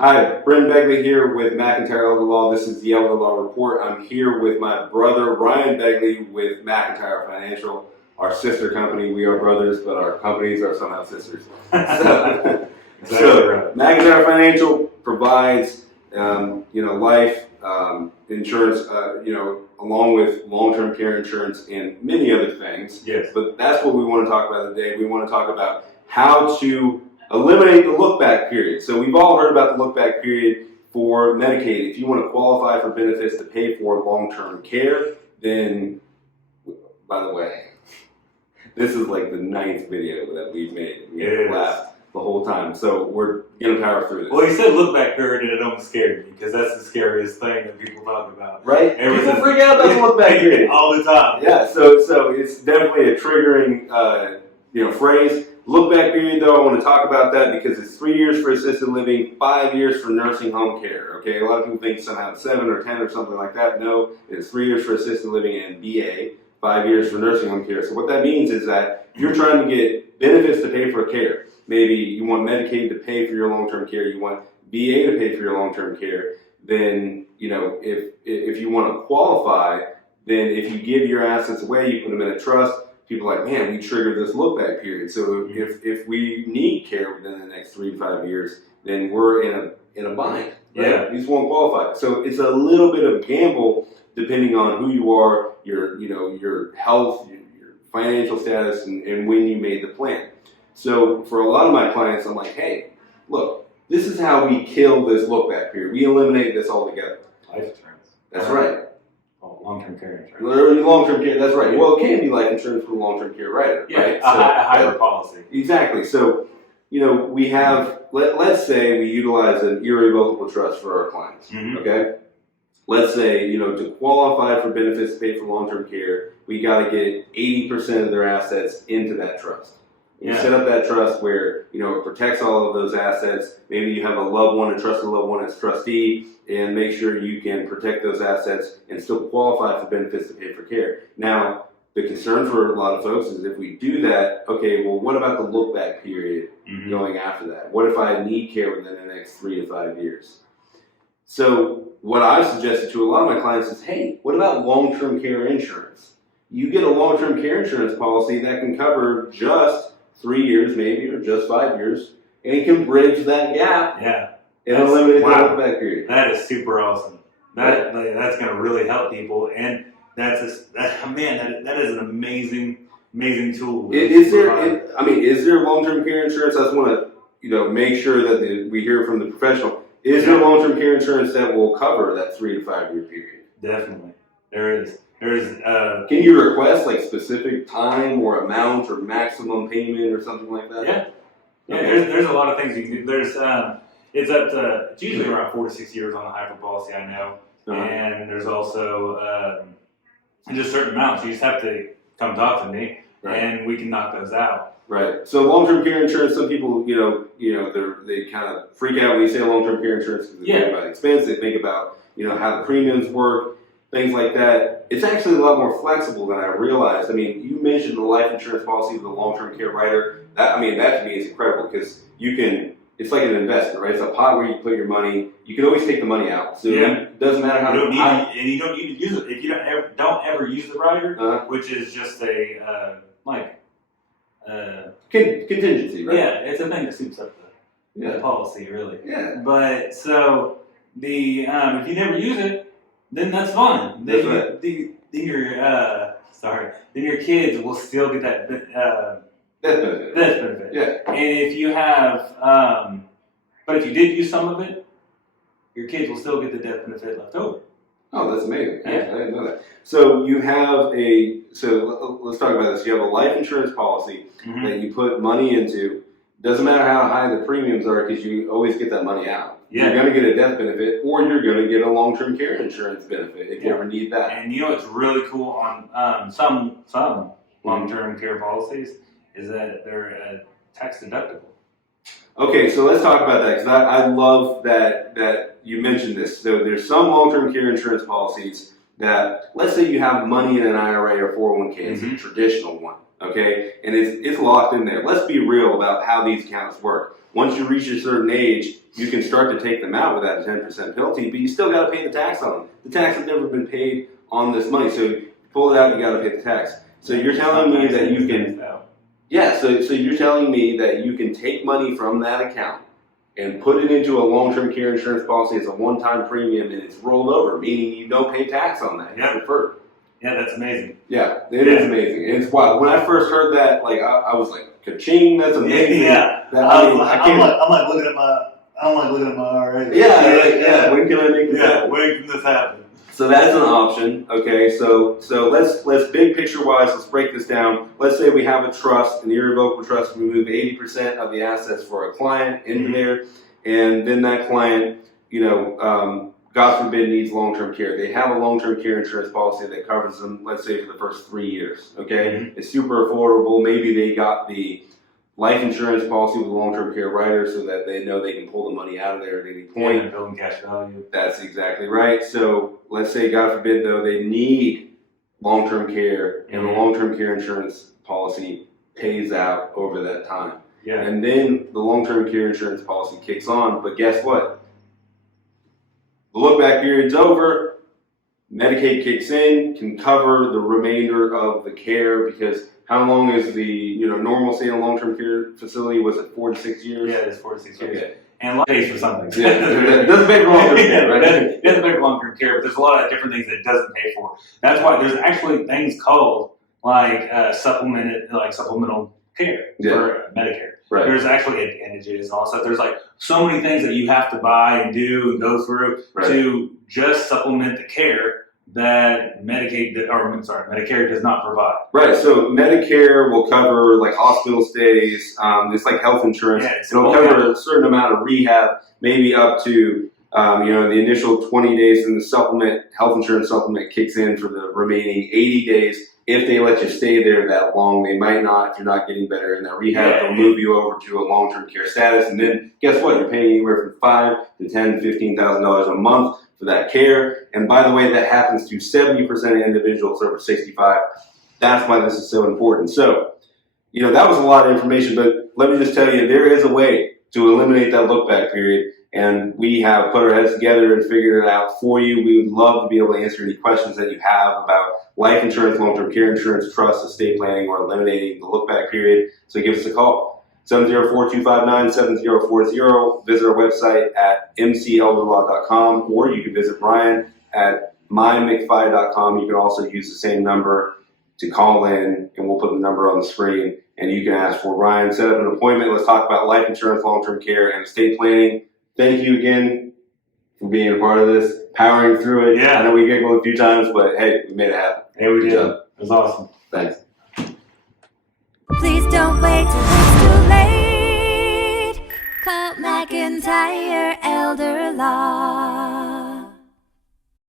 Hi, Brendan Begley here with McIntyre Elder Law. This is the Elder Law Report. I'm here with my brother, Ryan Begley, with McIntyre Financial, our sister company. We are brothers, but our companies are somehow sisters. So McIntyre Financial provides, life insurance, along with long-term care insurance and many other things. Yes. But that's what we want to talk about today. We want to talk about how to eliminate the look-back period. So we've all heard about the look-back period for Medicaid. If you want to qualify for benefits to pay for long-term care, then, by the way, this is like the 9th video that we've made. We have laughed the whole time. So we're going to power through this. Well, he said look-back period and it almost scared me because that's the scariest thing that people talk about. Right? People freak out about the look-back period. All the time. Yeah, so it's definitely a triggering phrase. Look-back period, though, I want to talk about that because it's 3 years for assisted living, 5 years for nursing home care. Okay, a lot of people think somehow it's 7 or 10 or something like that. No, it's 3 years for assisted living and VA, 5 years for nursing home care. So what that means is that if you're trying to get benefits to pay for care, maybe you want Medicaid to pay for your long-term care, you want VA to pay for your long-term care, then, if you want to qualify, then if you give your assets away, you put them in a trust, people are like, man, we triggered this look-back period. So if we need care within the next 3 to 5 years, then we're in a bind. Right? Yeah. We just won't qualify. So it's a little bit of a gamble depending on who you are, your health, your financial status, and when you made the plan. So for a lot of my clients, I'm like, hey, look, this is how we kill this look-back period. We eliminate this altogether. Life insurance. That's right. Oh, long-term care insurance. Literally long-term care, that's right. Well, it can be life insurance for a long-term care rider, Yeah, right? a higher policy. Exactly. So, we have, let's say we utilize an irrevocable trust for our clients, okay? Let's say, to qualify for benefits to pay for long-term care, we got to get 80% of their assets into that trust. You set up that trust where, it protects all of those assets. Maybe you have a loved one, a trusted loved one as trustee, and make sure you can protect those assets and still qualify for benefits to pay for care. Now, the concern for a lot of folks is if we do that, okay, well, what about the look-back period going after that? What if I need care within the next 3 to 5 years? So what I've suggested to a lot of my clients is, hey, what about long-term care insurance? You get a long-term care insurance policy that can cover just 3 years maybe, or just 5 years, and it can bridge that gap. Yeah. And eliminate the look-back period. That is super awesome. That's going to really help people, and that is an amazing tool. Is there long-term care insurance? I just want to, make sure that we hear from the professional. Is there long-term care insurance that will cover that 3 to 5 year period? Definitely, there is. Can you request like specific time or amount or maximum payment or something like that? Yeah. Okay. There's a lot of things you can do. There's it's usually around 4 to 6 years on the hyper policy, I know. And there's also just certain amounts. You just have to come talk to me, and we can knock those out. Right. So long-term care insurance, some people, they kind of freak out when you say long-term care insurance because they think about expense. They think about, how the premiums work, things like that. It's actually a lot more flexible than I realized. I mean, you mentioned the life insurance policy with the long-term care rider. That to me is incredible because it's like an investment, right? It's a pot where you put your money. You can always take the money out. So it doesn't matter how you don't need to use it. If you don't ever use the rider, which is just a contingency, right? Yeah, it's a thing that suits up the policy, really. Yeah. But so if you never use it, then that's fine. Then your kids will still get that death benefit. Yeah. And if you have, but if you did use some of it, your kids will still get the death benefit left over. Oh, that's amazing. Yeah. I didn't know that. So you have let's talk about this. You have a life insurance policy that you put money into. Doesn't matter how high the premiums are because you always get that money out. Yeah. You're going to get a death benefit or you're going to get a long-term care insurance benefit if you ever need that. And what's really cool on some long-term care policies is that they're tax deductible. Okay, so let's talk about that because I love that you mentioned this. So there's some long-term care insurance policies that, let's say you have money in an IRA or 401k, it's a traditional one, okay? And it's locked in there. Let's be real about how these accounts work. Once you reach a certain age, you can start to take them out without a 10% penalty, but you still got to pay the tax on them. The tax has never been paid on this money, so you pull it out, you got to pay the tax. So you're telling me that you can, yeah. So you're telling me that you can take money from that account and put it into a long-term care insurance policy as a one-time premium, and it's rolled over, meaning you don't pay tax on that. Yeah. Deferred. Yeah, that's amazing. Yeah, it is amazing. And it's wild. When I first heard that, like I was like, "Ka-ching! That's amazing." Yeah. That, I'm like looking at my IRA. Yeah. When can I make this happen? When can this happen? So that's an option. Okay, so let's big picture wise, let's break this down. Let's say we have a trust, an irrevocable trust. We move 80% of the assets for a client into there, and then that client, God forbid, needs long-term care. They have a long-term care insurance policy that covers them, let's say, for the first 3 years. Okay, it's super affordable. Maybe they got the life insurance policy with a long-term care rider so that they know they can pull the money out of there at any point. And building cash value. That's exactly right. So let's say, God forbid, though, they need long-term care, and the long-term care insurance policy pays out over that time. Yeah. And then the long-term care insurance policy kicks on, but guess what? The look-back period's over. Medicaid kicks in, can cover the remainder of the care, because how long is the normal stay in a long-term care facility? Was it 4 to 6 years? Yeah, it's 4 to 6 years. Okay. And life pays for something. Yeah, it doesn't pay for long-term care, right? It doesn't pay for long-term care, but there's a lot of different things that it doesn't pay for. That's why there's actually things called like supplemental care for Medicare. Right. There's actually advantages and all that stuff. There's like so many things that you have to buy and do and go through to just supplement the care that Medicare does not provide. Right, so Medicare will cover like hospital stays. It's like health insurance. Yeah, It'll cover a certain amount of rehab, maybe up to the initial 20 days, and the health insurance supplement kicks in for the remaining 80 days. If they let you stay there that long, they might not. If you're not getting better in that rehab, they'll move you over to a long-term care status, and then guess what? You're paying anywhere from $5,000 to $10,000 to $15,000 a month for that care. And by the way, that happens to 70% of individuals over 65. That's why this is so important. So, that was a lot of information, but let me just tell you, there is a way to eliminate that look-back period, and we have put our heads together and figured it out for you. We would love to be able to answer any questions that you have about life insurance, long-term care insurance, trust, estate planning, or eliminating the look-back period. So give us a call, 704-259-7040. Visit our website at mcelderlaw.com, or you can visit Brian at mymcfi.com. You can also use the same number to call in, and we'll put the number on the screen, and you can ask for Ryan. Set up an appointment. Let's talk about life insurance, long-term care, and estate planning. Thank you again for being a part of this, powering through it. Yeah. I know we giggled a few times, but hey, we made it happen. Hey, we did. Good job. It was awesome. Thanks. Please don't wait till it's too late. Call McIntyre Elder Law.